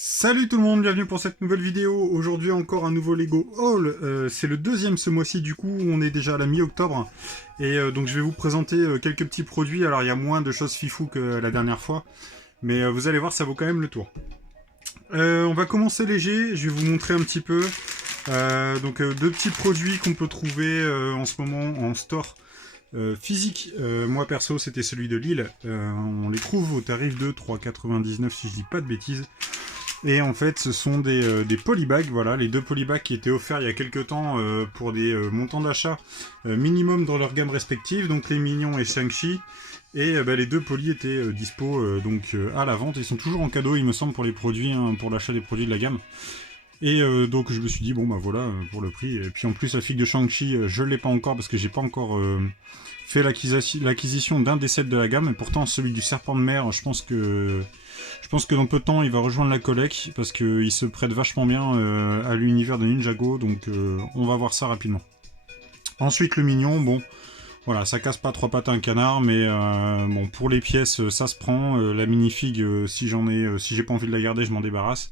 Salut tout le monde, bienvenue pour cette nouvelle vidéo. Aujourd'hui encore un nouveau Lego Haul. C'est le deuxième ce mois-ci, du coup on est déjà à la mi-octobre. Et donc je vais vous présenter quelques petits produits. Alors il y a moins de choses fifou que la dernière fois. Mais vous allez voir, ça vaut quand même le tour. On va commencer léger, je vais vous montrer un petit peu. Deux petits produits qu'on peut trouver en ce moment en store physique. Moi perso c'était celui de Lille. On les trouve au tarif de 3,99 si je dis pas de bêtises. Et en fait, ce sont des polybags, voilà, les deux polybags qui étaient offerts il y a quelques temps pour des montants d'achat minimum dans leur gamme respective, donc les Mignons et Shang-Chi. Et les deux polis étaient dispo à la vente. Ils sont toujours en cadeau, il me semble, pour les produits, hein, pour l'achat des produits de la gamme. Et donc je me suis dit, bon bah voilà, pour le prix. Et puis en plus, la figue de Shang-Chi, je l'ai pas encore parce que j'ai pas encore fait l'acquisition d'un des sets de la gamme. Et pourtant, celui du Serpent de Mer, je pense que dans peu de temps, il va rejoindre la collecte parce qu'il se prête vachement bien à l'univers de Ninjago. Donc on va voir ça rapidement. Ensuite, le Mignon, bon, voilà, ça casse pas trois pattes à un canard, mais bon, pour les pièces, ça se prend. La minifig, si j'ai pas envie de la garder, je m'en débarrasse.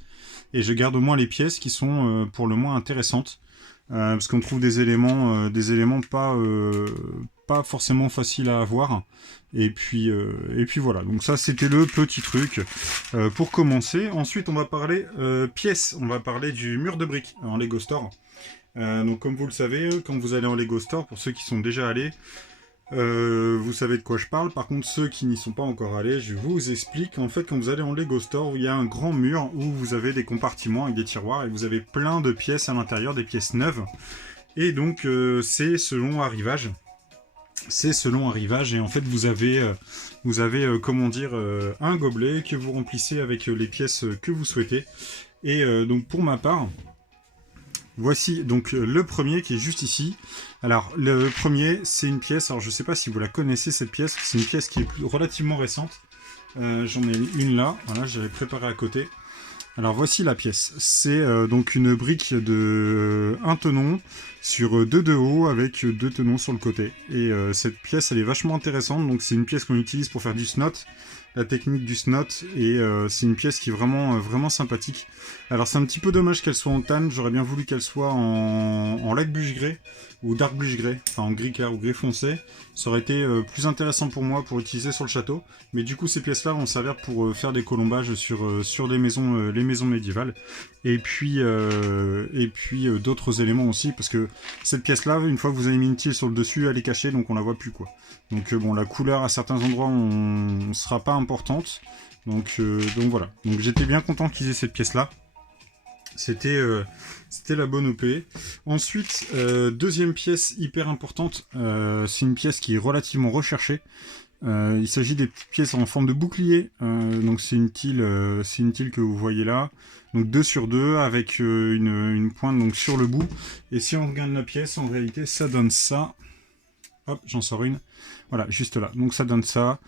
Et je garde au moins les pièces qui sont pour le moins intéressantes. Parce qu'on trouve des éléments pas forcément faciles à avoir. Et puis voilà. Donc ça, c'était le petit truc pour commencer. Ensuite, on va parler pièces. On va parler du mur de briques en Lego Store. Donc comme vous le savez, quand vous allez en Lego Store, pour ceux qui sont déjà allés, vous savez de quoi je parle. Par contre, ceux qui n'y sont pas encore allés, je vous explique. En fait, quand vous allez en Lego Store, il y a un grand mur où vous avez des compartiments avec des tiroirs et vous avez plein de pièces à l'intérieur, des pièces neuves. Et donc, c'est selon arrivage. C'est selon arrivage et en fait, vous avez un gobelet que vous remplissez avec les pièces que vous souhaitez. Et donc, pour ma part, voici donc le premier qui est juste ici. Alors le premier c'est une pièce, alors je sais pas si vous la connaissez cette pièce, c'est une pièce qui est relativement récente. J'en ai une là, voilà, j'avais préparé à côté. Alors voici la pièce, c'est donc une brique de un tenon sur deux de haut avec deux tenons sur le côté. Et cette pièce elle est vachement intéressante, donc c'est une pièce qu'on utilise pour faire du snot, la technique du snot, et c'est une pièce qui est vraiment sympathique. Alors c'est un petit peu dommage qu'elle soit en tan, j'aurais bien voulu qu'elle soit en light blush grey ou dark blush grey, enfin en gris clair ou gris foncé. Ça aurait été plus intéressant pour moi pour utiliser sur le château, mais du coup ces pièces-là vont servir pour faire des colombages sur les maisons médiévales, et puis d'autres éléments aussi, parce que cette pièce-là, une fois que vous avez mis une tile sur le dessus, elle est cachée, donc on la voit plus quoi. Donc bon, la couleur à certains endroits on sera pas importante, donc voilà. Donc j'étais bien content qu'ils aient cette pièce-là. C'était la bonne OP. Ensuite, deuxième pièce hyper importante, c'est une pièce qui est relativement recherchée. Il s'agit des pièces en forme de bouclier. Donc c'est une tile que vous voyez là. Donc 2 sur 2 avec une pointe donc sur le bout. Et si on regarde la pièce, en réalité, ça donne ça. Hop, j'en sors une. Voilà, juste là. Donc ça donne ça.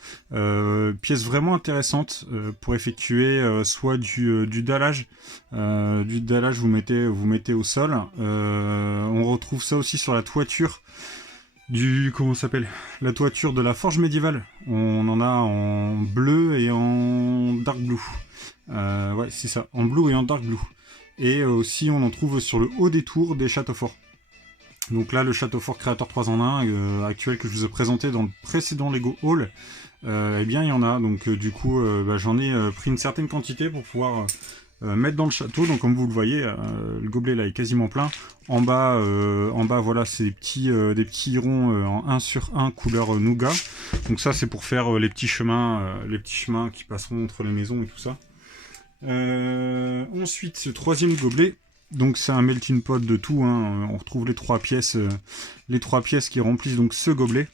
Pièce vraiment intéressante pour effectuer soit du dallage. Du dallage, vous mettez au sol. On retrouve ça aussi sur la toiture comment ça s'appelle, la toiture de la forge médiévale. On en a en bleu et en dark blue. Ouais, c'est ça, en bleu et en dark blue. Et aussi, on en trouve sur le haut des tours des châteaux forts. Donc là, le château fort créateur 3 en 1 actuel que je vous ai présenté dans le précédent Lego Haul, eh bien il y en a. Donc du coup, j'en ai pris une certaine quantité pour pouvoir mettre dans le château. Donc comme vous le voyez, le gobelet là est quasiment plein. En bas, voilà, c'est des petits ronds en 1 sur 1 couleur nougat. Donc ça, c'est pour faire les petits chemins qui passeront entre les maisons et tout ça. Ensuite, ce troisième gobelet. Donc c'est un melting pot de tout, hein. On retrouve les trois pièces qui remplissent donc ce gobelet.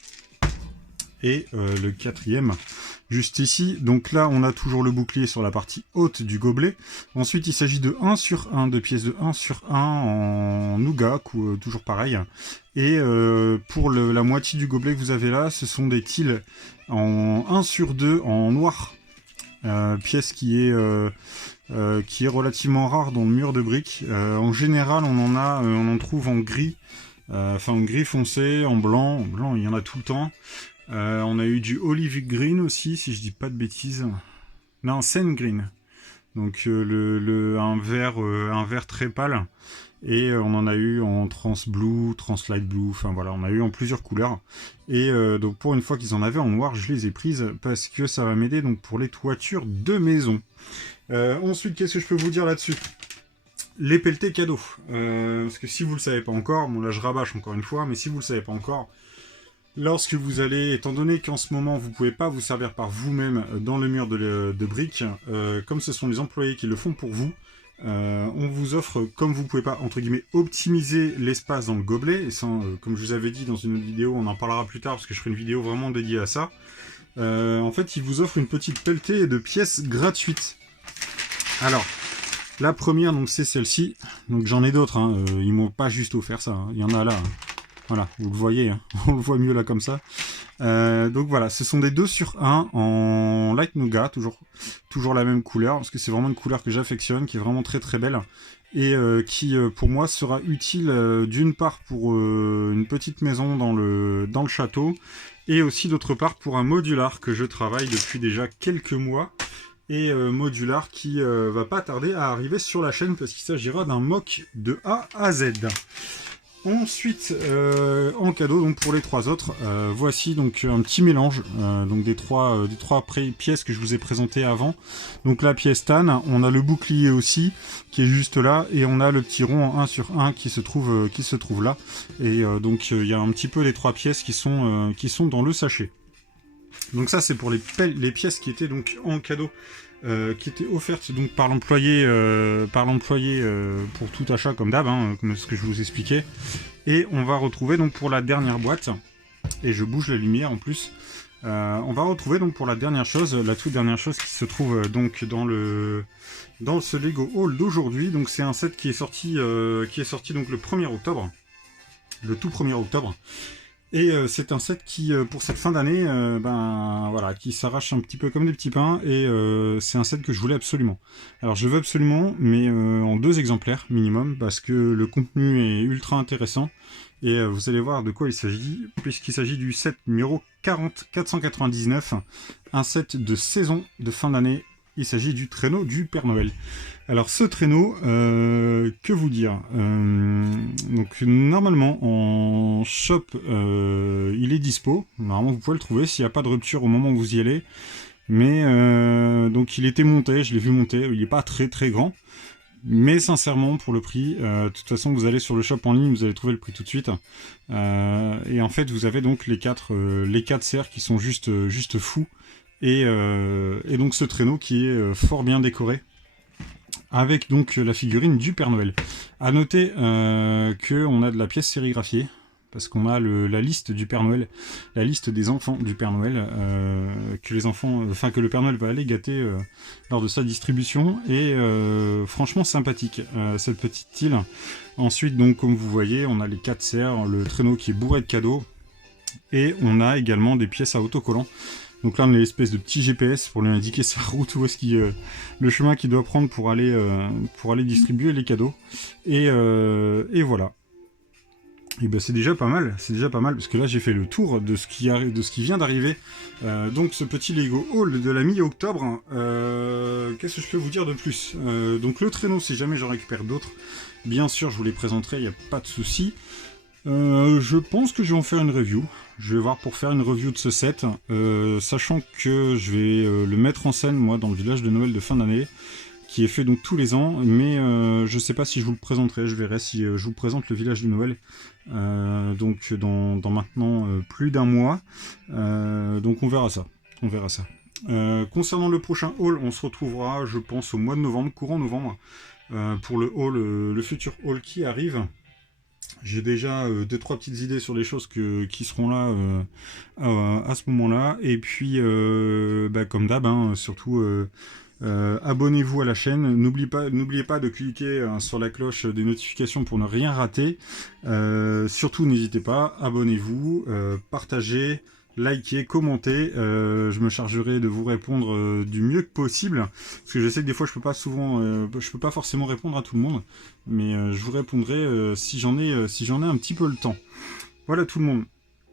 Et le quatrième, juste ici. Donc là, on a toujours le bouclier sur la partie haute du gobelet. Ensuite, il s'agit de 1 sur 1, de pièces de 1 sur 1 en nougat, toujours pareil. Et pour la moitié du gobelet que vous avez là, ce sont des tiles en 1 sur 2 en noir. Pièce qui est relativement rare dans le mur de briques. En général, on en trouve en gris, enfin en gris foncé, en blanc, il y en a tout le temps. On a eu du olive green aussi, si je dis pas de bêtises. Non, sand green. Donc un vert très pâle. Et on en a eu en trans blue, trans light blue, enfin voilà, on a eu en plusieurs couleurs. Et donc pour une fois qu'ils en avaient en noir, je les ai prises parce que ça va m'aider donc pour les toitures de maison. Ensuite, qu'est-ce que je peux vous dire là-dessus? Les pelletés cadeaux. Parce que si vous le savez pas encore, bon là je rabâche encore une fois, mais si vous le savez pas encore, lorsque vous allez, étant donné qu'en ce moment vous pouvez pas vous servir par vous-même dans le mur de briques, comme ce sont les employés qui le font pour vous, on vous offre, comme vous pouvez pas entre guillemets optimiser l'espace dans le gobelet, et sans, comme je vous avais dit dans une autre vidéo, on en parlera plus tard parce que je ferai une vidéo vraiment dédiée à ça. En fait, ils vous offrent une petite pelletée de pièces gratuites. Alors, la première, donc c'est celle-ci. Donc j'en ai d'autres, hein. Ils m'ont pas juste offert ça, hein. Il y en a là. Hein. Voilà, vous le voyez, hein. On le voit mieux là comme ça. Donc voilà, ce sont des 2 sur 1 en light nougat, toujours la même couleur, parce que c'est vraiment une couleur que j'affectionne, qui est vraiment très très belle, et qui pour moi sera utile d'une part pour une petite maison dans le château, et aussi d'autre part pour un modular que je travaille depuis déjà quelques mois, et modular qui va pas tarder à arriver sur la chaîne, parce qu'il s'agira d'un mock de A à Z. Ensuite, en cadeau, donc pour les 3 autres, voici donc un petit mélange donc des trois pièces que je vous ai présentées avant. Donc la pièce Tan, on a le bouclier aussi qui est juste là, et on a le petit rond en 1 sur 1 qui se trouve là. Et donc il y a un petit peu les 3 pièces qui sont dans le sachet. Donc ça c'est pour les pièces qui étaient donc en cadeau. Qui était offerte donc par l'employé pour tout achat comme d'hab, hein, comme ce que je vous expliquais. Et on va retrouver donc pour la dernière boîte, et je bouge la lumière en plus, on va retrouver donc pour la dernière chose, la toute dernière chose qui se trouve donc dans ce Lego Haul d'aujourd'hui. Donc c'est un set qui est sorti donc le 1er octobre, le tout 1er octobre. Et c'est un set qui, pour cette fin d'année, voilà, qui s'arrache un petit peu comme des petits pains, et c'est un set que je voulais absolument. Alors je veux absolument, mais en 2 exemplaires minimum, parce que le contenu est ultra intéressant, et vous allez voir de quoi il s'agit, puisqu'il s'agit du set numéro 40499, un set de saison de fin d'année. Il s'agit du traîneau du Père Noël. Alors ce traîneau, que vous dire, donc normalement en shop il est dispo, normalement vous pouvez le trouver s'il n'y a pas de rupture au moment où vous y allez, mais donc il était monté, je l'ai vu monter, il n'est pas très très grand, mais sincèrement pour le prix, de toute façon vous allez sur le shop en ligne, vous allez trouver le prix tout de suite, et en fait vous avez donc les 4 serres qui sont juste fous, et donc ce traîneau qui est fort bien décoré, avec donc la figurine du Père Noël. A noter qu'on a de la pièce sérigraphiée, parce qu'on a la liste du Père Noël, la liste des enfants du Père Noël, que le Père Noël va aller gâter lors de sa distribution, et franchement sympathique cette petite île. Ensuite, donc comme vous voyez, on a les 4 serres, le traîneau qui est bourré de cadeaux, et on a également des pièces à autocollants. Donc là on a l'espèce de petit GPS pour lui indiquer sa route, où est-ce le chemin qu'il doit prendre pour aller distribuer les cadeaux. Et voilà. Et ben c'est déjà pas mal, parce que là j'ai fait le tour de ce qui vient d'arriver. Donc ce petit Lego Haul de la mi-octobre. Qu'est-ce que je peux vous dire de plus? Donc le traîneau, si jamais j'en récupère d'autres, bien sûr je vous les présenterai, il n'y a pas de souci. Je pense que je vais en faire une review. Je vais voir pour faire une review de ce set, sachant que je vais le mettre en scène moi dans le village de Noël de fin d'année, qui est fait donc tous les ans, mais je sais pas si je vous le présenterai, je verrai si je vous présente le village de Noël, donc dans maintenant plus d'un mois, donc on verra ça. Concernant le prochain haul, on se retrouvera je pense au mois de novembre, courant novembre, pour le haul, le futur haul qui arrive. J'ai déjà 2-3 petites idées sur les choses qui seront là à ce moment-là. Et puis, comme d'hab, hein, surtout, abonnez-vous à la chaîne. N'oubliez pas de cliquer sur la cloche des notifications pour ne rien rater. Surtout, n'hésitez pas, abonnez-vous, partagez, likez, commentez. Je me chargerai de vous répondre du mieux que possible, parce que je sais que des fois je peux pas forcément répondre à tout le monde, mais je vous répondrai si j'en ai un petit peu le temps. Voilà tout le monde.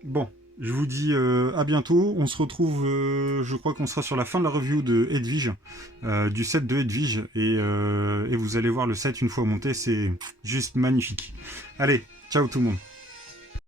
Bon, Je vous dis à bientôt. On se retrouve, je crois qu'on sera sur la fin de la review de Edwige, du set de Edwige. Et vous allez voir le set une fois monté, c'est juste magnifique. Allez, ciao tout le monde.